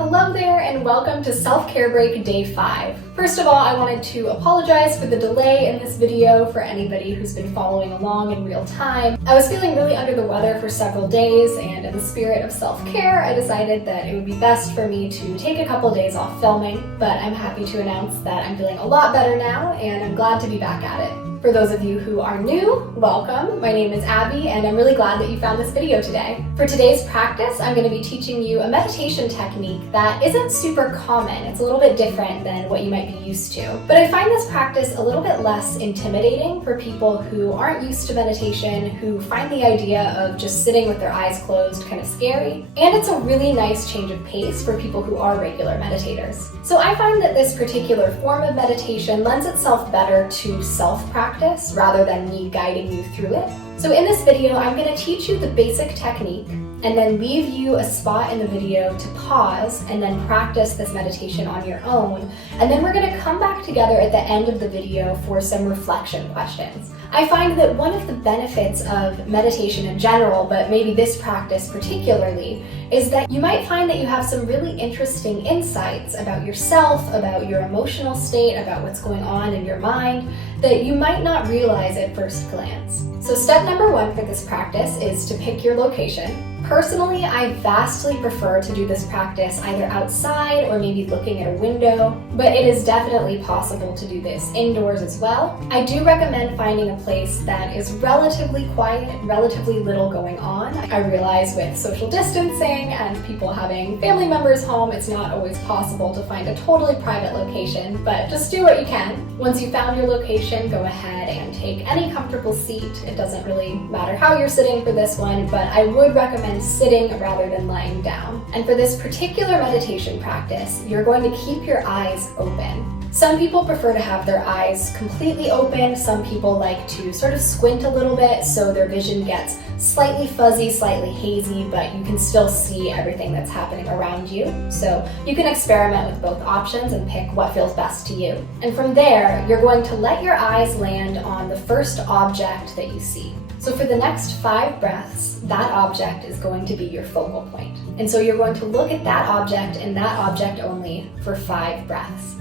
Hello there and welcome to Self-Care Break Day 5. First of all, I wanted to apologize for the delay in this video for anybody who's been following along in real time. I was feeling really under the weather for several days, and in the spirit of self-care, I decided that it would be best for me to take a couple days off filming, but I'm happy to announce that I'm feeling a lot better now and I'm glad to be back at it. For those of you who are new, welcome. My name is Abby and I'm really glad that you found this video today. For today's practice, I'm going to be teaching you a meditation technique that isn't super common. It's a little bit different than what you might be used to. But I find this practice a little bit less intimidating for people who aren't used to meditation, who find the idea of just sitting with their eyes closed kind of scary. And it's a really nice change of pace for people who are regular meditators. So I find that this particular form of meditation lends itself better to self-practice rather than me guiding you through it. So in this video, I'm going to teach you the basic technique and then leave you a spot in the video to pause and then practice this meditation on your own. And then we're going to come back together at the end of the video for some reflection questions. I find that one of the benefits of meditation in general, but maybe this practice particularly, is that you might find that you have some really interesting insights about yourself, about your emotional state, about what's going on in your mind, that you might not realize at first glance. So step number 1 for this practice is to pick your location. Personally, I vastly prefer to do this practice either outside or maybe looking at a window, but it is definitely possible to do this indoors as well. I do recommend finding a place that is relatively quiet, relatively little going on. I realize with social distancing and people having family members home, it's not always possible to find a totally private location, but just do what you can. Once you've found your location, go ahead and take any comfortable seat. It doesn't really matter how you're sitting for this one, but I would recommend sitting rather than lying down. And for this particular meditation practice, you're going to keep your eyes open. Some people prefer to have their eyes completely open. Some people like to sort of squint a little bit so their vision gets slightly fuzzy, slightly hazy, but you can still see everything that's happening around you. So you can experiment with both options and pick what feels best to you. And from there, you're going to let your eyes land on the first object that you see. So for the next 5 breaths, that object is going to be your focal point. And so you're going to look at that object and that object only for 5 breaths.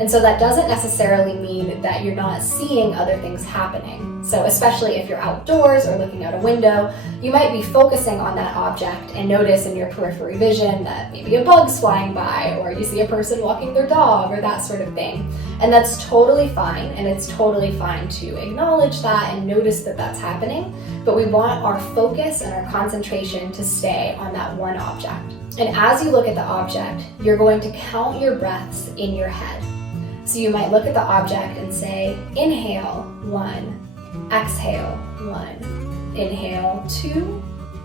And so that doesn't necessarily mean that you're not seeing other things happening. So especially if you're outdoors or looking out a window, you might be focusing on that object and notice in your periphery vision that maybe a bug's flying by or you see a person walking their dog or that sort of thing. And that's totally fine, and it's totally fine to acknowledge that and notice that that's happening, but we want our focus and our concentration to stay on that one object. And as you look at the object, you're going to count your breaths in your head. So you might look at the object and say, inhale 1, exhale 1, inhale 2,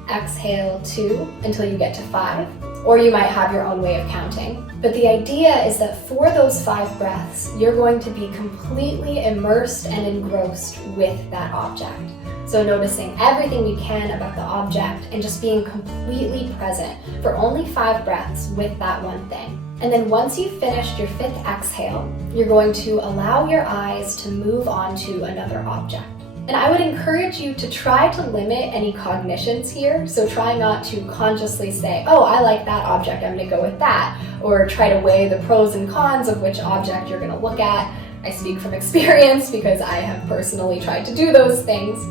exhale 2, until you get to 5. Or you might have your own way of counting. But the idea is that for those 5 breaths, you're going to be completely immersed and engrossed with that object. So noticing everything you can about the object and just being completely present for only 5 breaths with that one thing. And then once you've finished your 5th exhale, you're going to allow your eyes to move on to another object. And I would encourage you to try to limit any cognitions here. So try not to consciously say, oh, I like that object, I'm gonna go with that. Or try to weigh the pros and cons of which object you're gonna look at. I speak from experience because I have personally tried to do those things.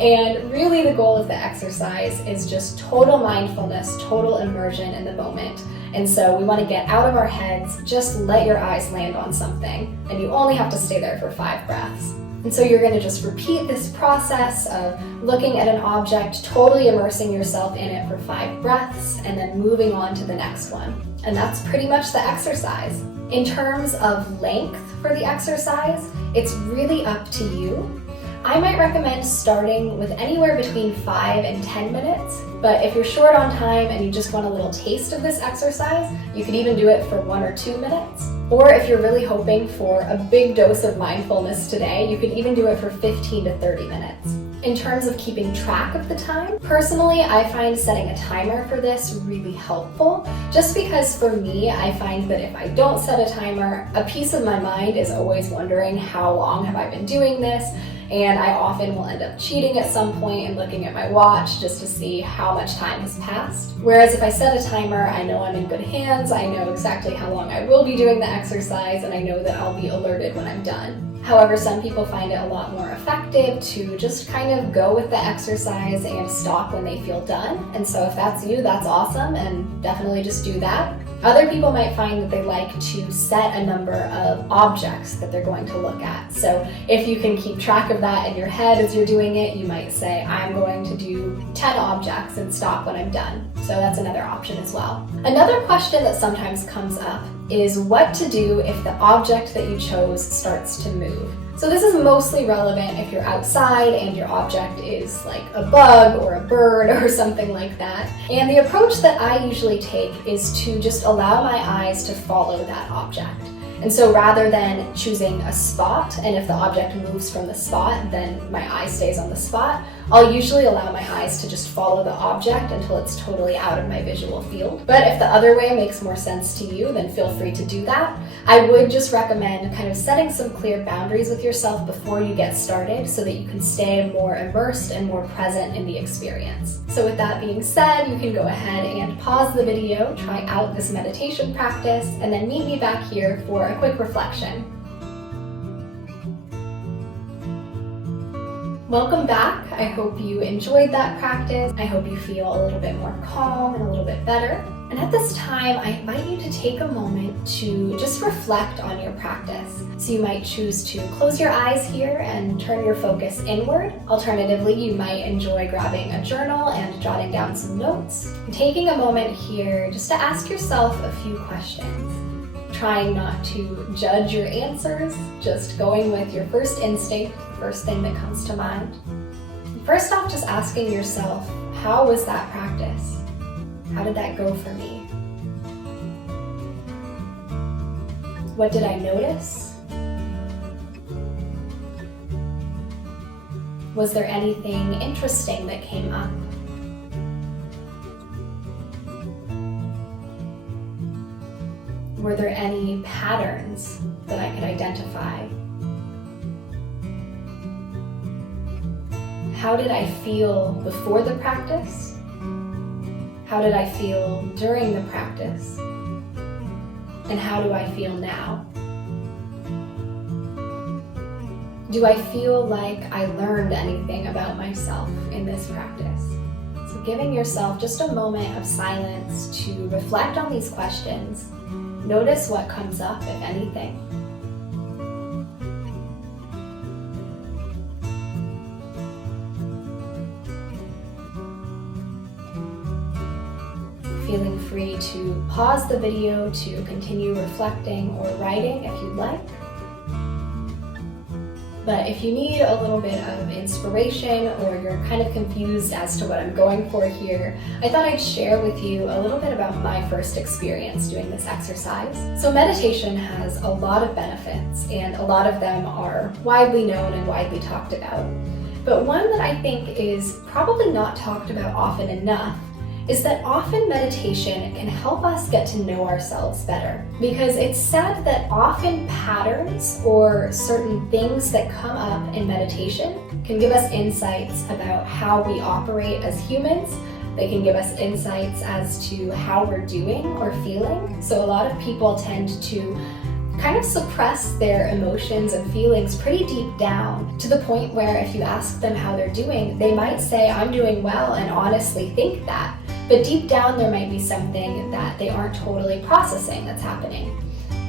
And really the goal of the exercise is just total mindfulness, total immersion in the moment. And so we want to get out of our heads, just let your eyes land on something, and you only have to stay there for 5 breaths. And so you're going to just repeat this process of looking at an object, totally immersing yourself in it for 5 breaths, and then moving on to the next one. And that's pretty much the exercise. In terms of length for the exercise, it's really up to you. I might recommend starting with anywhere between 5 and 10 minutes, but if you're short on time and you just want a little taste of this exercise, you could even do it for 1 or 2 minutes. Or if you're really hoping for a big dose of mindfulness today, you could even do it for 15 to 30 minutes. In terms of keeping track of the time, personally, I find setting a timer for this really helpful, just because for me, I find that if I don't set a timer, a piece of my mind is always wondering how long have I been doing this, and I often will end up cheating at some point and looking at my watch just to see how much time has passed. Whereas if I set a timer, I know I'm in good hands, I know exactly how long I will be doing the exercise, and I know that I'll be alerted when I'm done. However, some people find it a lot more effective to just kind of go with the exercise and stop when they feel done. And so if that's you, that's awesome, and definitely just do that. Other people might find that they like to set a number of objects that they're going to look at. So if you can keep track of that in your head as you're doing it, you might say, I'm going to do 10 objects and stop when I'm done. So that's another option as well. Another question that sometimes comes up is what to do if the object that you chose starts to move. So this is mostly relevant if you're outside and your object is like a bug or a bird or something like that. And the approach that I usually take is to just allow my eyes to follow that object. And so rather than choosing a spot, and if the object moves from the spot, then my eye stays on the spot, I'll usually allow my eyes to just follow the object until it's totally out of my visual field. But if the other way makes more sense to you, then feel free to do that. I would just recommend kind of setting some clear boundaries with yourself before you get started so that you can stay more immersed and more present in the experience. So with that being said, you can go ahead and pause the video, try out this meditation practice, and then meet me back here for a quick reflection. Welcome back. I hope you enjoyed that practice. I hope you feel a little bit more calm and a little bit better. And at this time, I invite you to take a moment to just reflect on your practice. So you might choose to close your eyes here and turn your focus inward. Alternatively, you might enjoy grabbing a journal and jotting down some notes. And taking a moment here just to ask yourself a few questions. Trying not to judge your answers, just going with your first instinct, the first thing that comes to mind. First off, just asking yourself, how was that practice? How did that go for me? What did I notice? Was there anything interesting that came up? Were there any patterns that I could identify? How did I feel before the practice? How did I feel during the practice? And how do I feel now? Do I feel like I learned anything about myself in this practice? So giving yourself just a moment of silence to reflect on these questions. Notice what comes up, if anything. Feeling free to pause the video to continue reflecting or writing if you'd like. But if you need a little bit of inspiration or you're kind of confused as to what I'm going for here, I thought I'd share with you a little bit about my first experience doing this exercise. So meditation has a lot of benefits, and a lot of them are widely known and widely talked about. But one that I think is probably not talked about often enough is that often meditation can help us get to know ourselves better. Because it's said that often patterns or certain things that come up in meditation can give us insights about how we operate as humans. They can give us insights as to how we're doing or feeling. So a lot of people tend to kind of suppress their emotions and feelings pretty deep down, to the point where if you ask them how they're doing, they might say, I'm doing well, and honestly think that. But deep down there might be something that they aren't totally processing that's happening.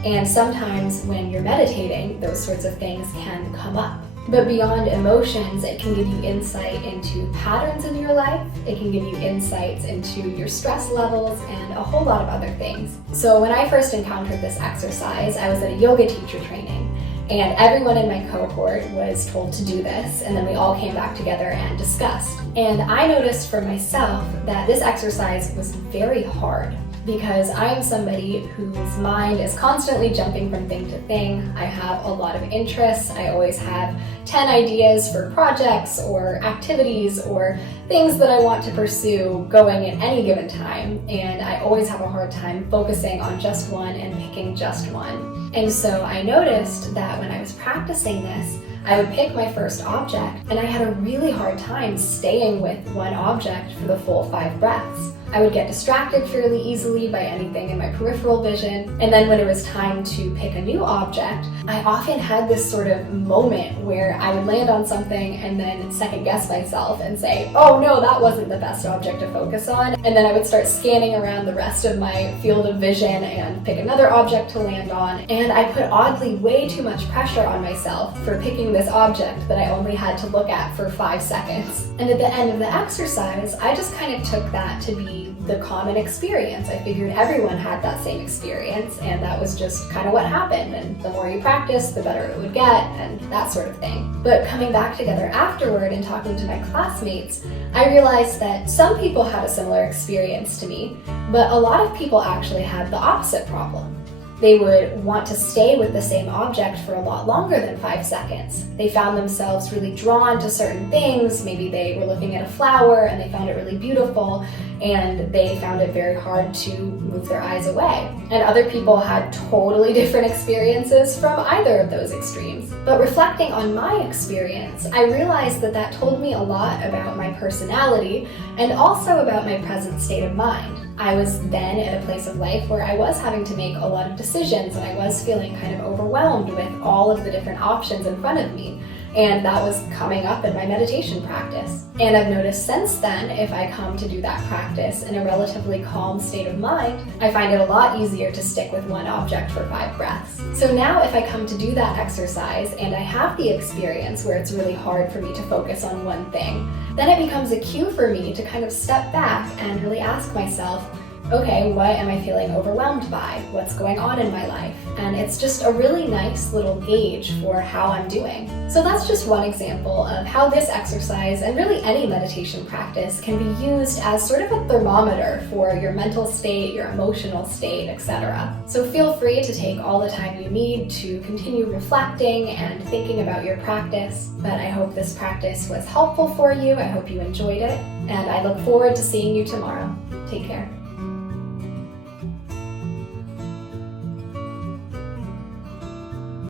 And sometimes when you're meditating, those sorts of things can come up. But beyond emotions, it can give you insight into patterns in your life, it can give you insights into your stress levels, and a whole lot of other things. So when I first encountered this exercise, I was at a yoga teacher training, and everyone in my cohort was told to do this, and then we all came back together and discussed. And I noticed for myself that this exercise was very hard. because I am somebody whose mind is constantly jumping from thing to thing. I have a lot of interests. I always have 10 ideas for projects or activities or things that I want to pursue going at any given time, and I always have a hard time focusing on just one and picking just one. And so I noticed that when I was practicing this, I would pick my first object, and I had a really hard time staying with one object for the full 5 breaths. I would get distracted fairly easily by anything in my peripheral vision, and then when it was time to pick a new object, I often had this sort of moment where I would land on something and then second guess myself and say, oh no, that wasn't the best object to focus on, and then I would start scanning around the rest of my field of vision and pick another object to land on, and I put oddly way too much pressure on myself for picking this object that I only had to look at for 5 seconds. And at the end of the exercise, I just kind of took that to be the common experience. I figured everyone had that same experience, and that was just kind of what happened, and the more you practice, the better it would get, and that sort of thing. But coming back together afterward and talking to my classmates, I realized that some people had a similar experience to me, but a lot of people actually had the opposite problem. They would want to stay with the same object for a lot longer than 5 seconds. They found themselves really drawn to certain things. Maybe they were looking at a flower and they found it really beautiful, and they found it very hard to move their eyes away. And other people had totally different experiences from either of those extremes. But reflecting on my experience, I realized that that told me a lot about my personality and also about my present state of mind. I was then at a place of life where I was having to make a lot of decisions, and I was feeling kind of overwhelmed with all of the different options in front of me. And that was coming up in my meditation practice. And I've noticed since then, if I come to do that practice in a relatively calm state of mind, I find it a lot easier to stick with one object for 5 breaths. So now if I come to do that exercise and I have the experience where it's really hard for me to focus on one thing, then it becomes a cue for me to kind of step back and really ask myself, okay, what am I feeling overwhelmed by? What's going on in my life? And it's just a really nice little gauge for how I'm doing. So that's just one example of how this exercise, and really any meditation practice, can be used as sort of a thermometer for your mental state, your emotional state, etc. So feel free to take all the time you need to continue reflecting and thinking about your practice. But I hope this practice was helpful for you. I hope you enjoyed it. And I look forward to seeing you tomorrow. Take care.